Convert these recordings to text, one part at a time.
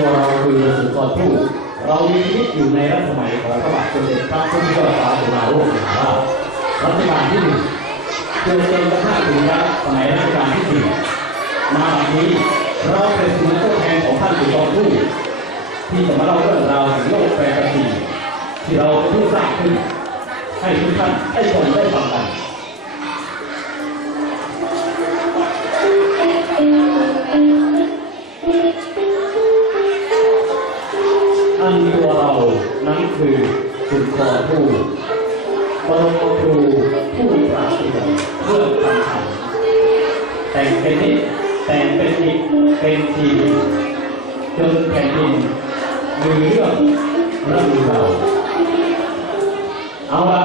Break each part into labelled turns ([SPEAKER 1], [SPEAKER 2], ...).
[SPEAKER 1] ตัวเราคือสุนทรภู่เรามีชีวิตอยู่ในรัชสมัยของพระบาทสมเด็จพระพุทธเจ้าฟ้าจุฬาโลกมหาราชรัชกาลที่หนึ่งจนจนกระทั่งถึงรัชสมัยรัชกาลที่สี่มาวันนี้เราเป็นเสมือนตัวแทนของท่านสุนทรภู่ที่จะมาเล่าเรื่องราวถึงโลกแฟนตาซีที่เราเป็นผู้สร้างขึ้นให้ทุกท่านได้ชมได้ฟังกัน คือสุนทรภู่บรมครูผู้ปราศจากเรื่องคำขันแต่งเป็นนิดแต่งเป็นอีกเป็นทีจนแผ่นดินมีเรื่องเรื่องเราเอาละ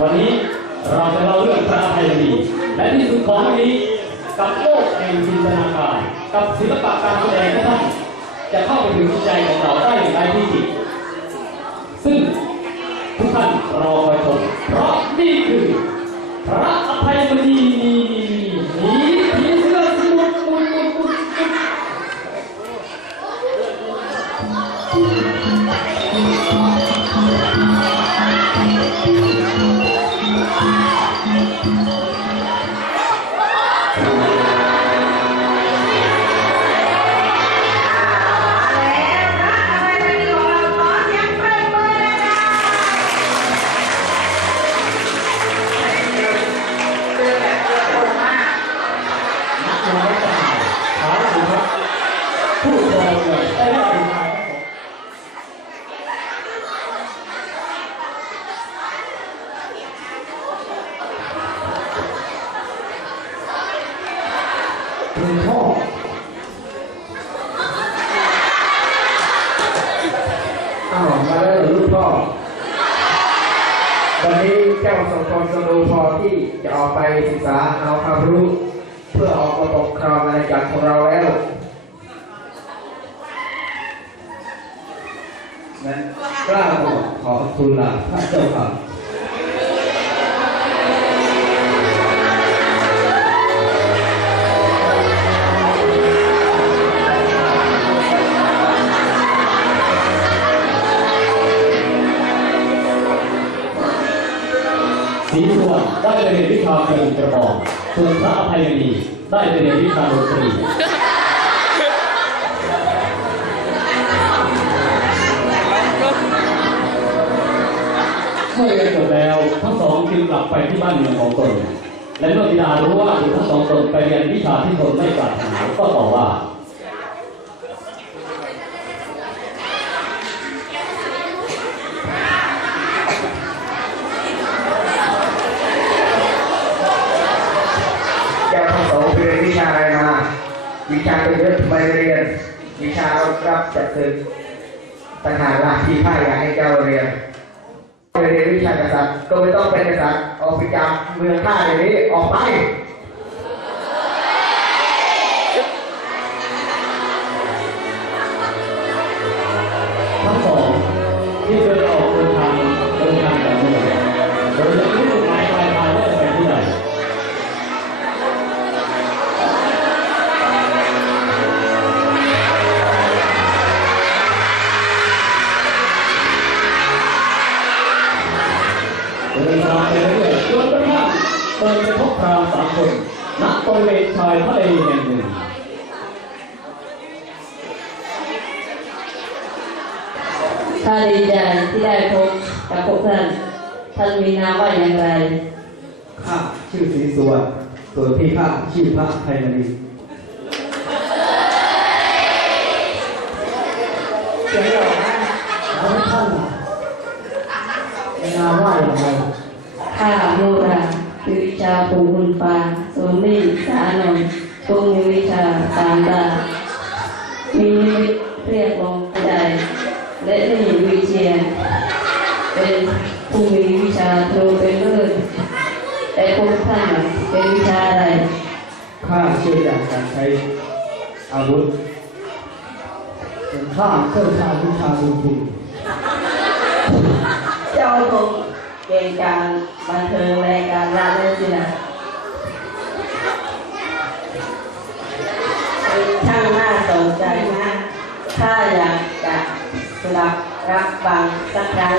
[SPEAKER 1] วันนี้เราจะเล่าเรื่องพระอภัยมณีและที่สุดของวันนี้กับโลกแห่งจินตนาการ กับศิลปะการแสดงของท่านจะเข้าไปถึงใจของเราได้อย่างไรที่สุด ทุกท่านรอคอยชมเพราะนี่คือ พระอภัยมณีมี
[SPEAKER 2] วันนี้เจ้า
[SPEAKER 1] สม
[SPEAKER 3] พรสโลพอที่จะออกไปศึกษาเอาความรู้ เพื่อออกมาปกครองอาณาจักรของเราแล้วนั้นกล้าบอกขอบคุณล่ะพระเจ้าค่ะ
[SPEAKER 1] สีส่วนได้ไปเรียนวิชาเพลงกระบอกส่วนพระอภัยมณีได้ไปเรียนวิชาดนตรีเมื่อเรียนจบแล้วทั้งสองจึงกลับไปที่บ้านเมืองของตนและเมื่อบิดารู้ว่าทั้งสองตนไปเรียนวิชาที่ตนไม่ปรารถนาก็ตอบว่า
[SPEAKER 3] เจ้าทั้งสองเรียนวิชาอะไรมา วิชาเป็นเรื่องไปเรียนวิชาเรารับจัดศึกต่างหาล่ะที่ข้ายอยากให้เจ้าเรียนไปเรียนวิชากษัตริย์ก็ไม่ต้องเป็นกษัตริย์ออกไปจากเมืองข้าเดี๋ยวนี้ออกไป
[SPEAKER 1] ทั้งสองที่เดินอ เปิดไปพบพรามสามคนณบริเวณชายทะเลแห่งหนึ่ง
[SPEAKER 4] ข้าดีใจที่ได้พบกับพวกท่าน ท่านมีนามว่าอย่างไร
[SPEAKER 3] ข้าชื่อศรีสวนส่วนพี่ข้าชื่อพระไพมณี
[SPEAKER 4] เสียงหล่อมาก
[SPEAKER 3] แล้วท่านมีนามว่าอย่างไร
[SPEAKER 4] ข้าโม ราคือวิชาปูบุญปาโสมีสานนท์ทรงมีวิชาตามดามีนิมิตเรียกลงใดและนี่วิเชียนเป็นผู้มีวิชาโทเป็นเลิศแต่พวกท่านเป็นวิชาอะไร
[SPEAKER 3] ข้าเชื่อจากการใช้อาวุธส่วนข้าเชื่อชาวิชาดนตรี
[SPEAKER 4] เจ้าคง เก่งการบันเทิงในการรักเล่นสินะเป็นช่างน่าสนใจมาก ถ้าอยากจะสดับรับฟังสักครั้ง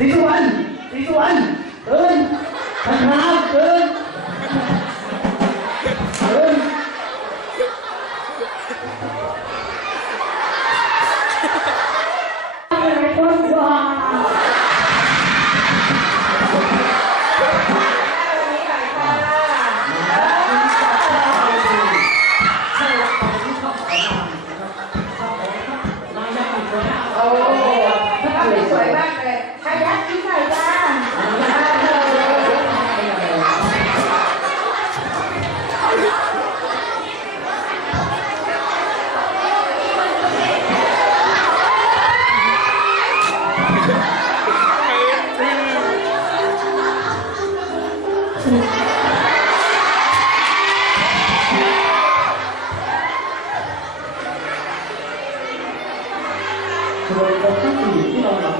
[SPEAKER 1] ศรีสุวรร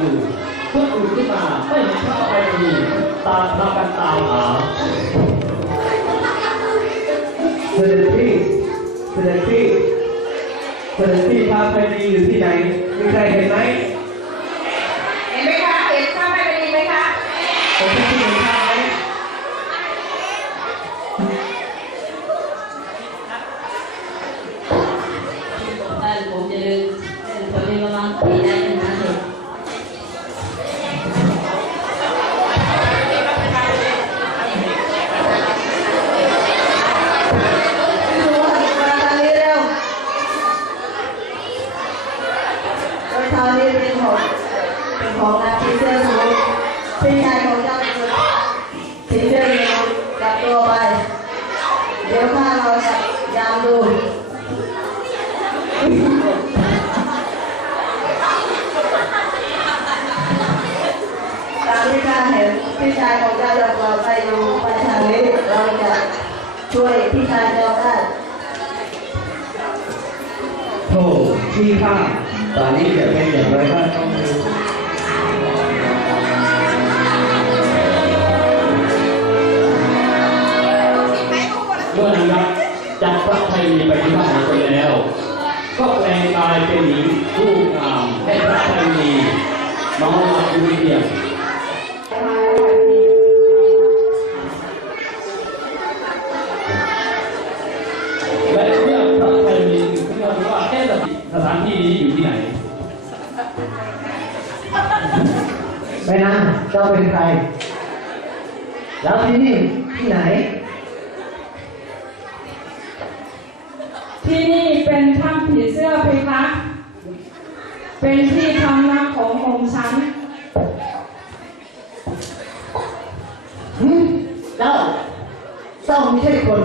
[SPEAKER 1] อน
[SPEAKER 2] ห
[SPEAKER 1] ลับอยู่เพื่อตื่นขึ้นมาไม่เห็นพระอภัยมณีตามพากันตามหา
[SPEAKER 3] เสด็จพี่เสด็จพี่เสด็จพี่พาไปดีอยู่ที่ไหนมีใครเห็นไหมานี้
[SPEAKER 4] เป็น
[SPEAKER 5] ของเป็นของนางผีเสื้อสมุทรพี่ชายของเจ้าเป็นคนผีเสื้อสมุทรจับตัวไป เดี๋ยวข้าเราจะยามดูตามที่ข้าเห็นพี่ชายของเจ้าเราเราไปดูไปทางนี้เราจะช่วยพี่ชายเราได้
[SPEAKER 3] โธ่พี่ข้า ตอนนี้จะเป็นอย่างไรบ้างต้องดู
[SPEAKER 1] เมื่อนักษ์จับพระไทยไปที่บ้านของตนแล้ว ก็แปลงกายเป็นหญิงผู้งามให้พระไทยมีนอนหลับอยู่ในเดียง เป็
[SPEAKER 3] นใคร แล้วที่นี่ที่ไหน
[SPEAKER 6] ที่นี่เป็นถ้ำผีเสื้อเพคะเป็นที่พำนักขององค์ฉัน
[SPEAKER 3] หืมเจ้าเจ้าไม่ใช่คน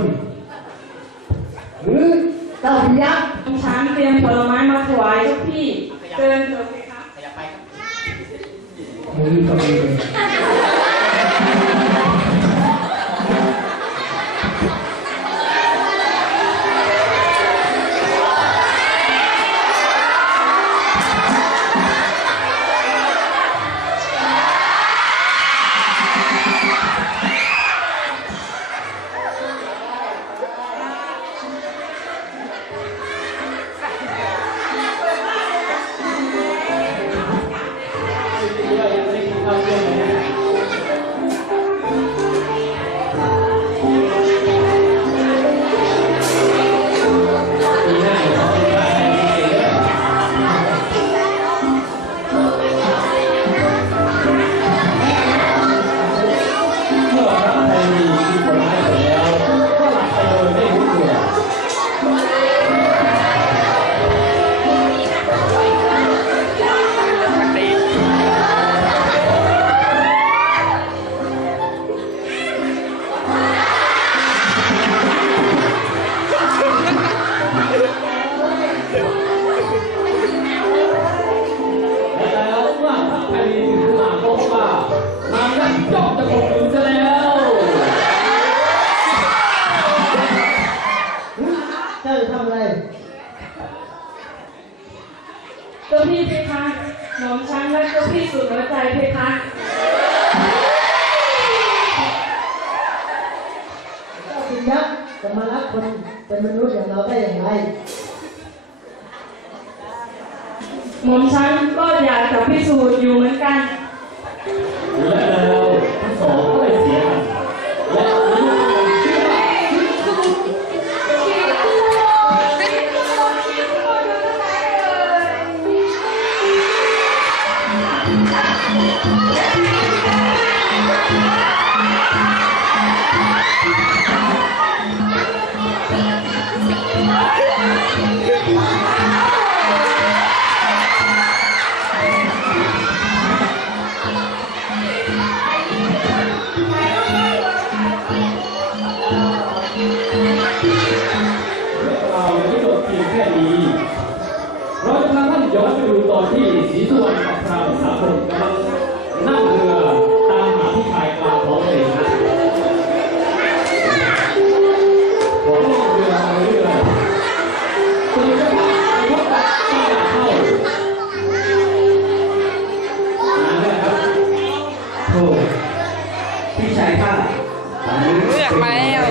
[SPEAKER 3] หรือเจ้าเป็นยักษ์
[SPEAKER 6] องค์ฉันเตรียมผลไม้มาถวายเจ้าพี่เชิญเถอะเพคะ
[SPEAKER 3] มือก็ เป็
[SPEAKER 5] นมนุษย์อย่างเราได้อย่างไร
[SPEAKER 6] หม่อมฉันก็อยากจะพิสูจน์อยู่เหมือนกัน
[SPEAKER 1] และแล้วทั้งสองก็ได้เสียกันและมีลูกคนชื่อว่าเรา ที่ศรีสุวรรณกับพรามสามคนกำลังนั่งเรือตามหาพี่ชายกลางท้องทะเลนะพอล่องเรือมาเรื่อยๆตัวเจ้าภาพพบกับป้าดาเข้านั่นแหละครับ
[SPEAKER 3] โธ่พี่ชายข้าเลือกมาแล้ว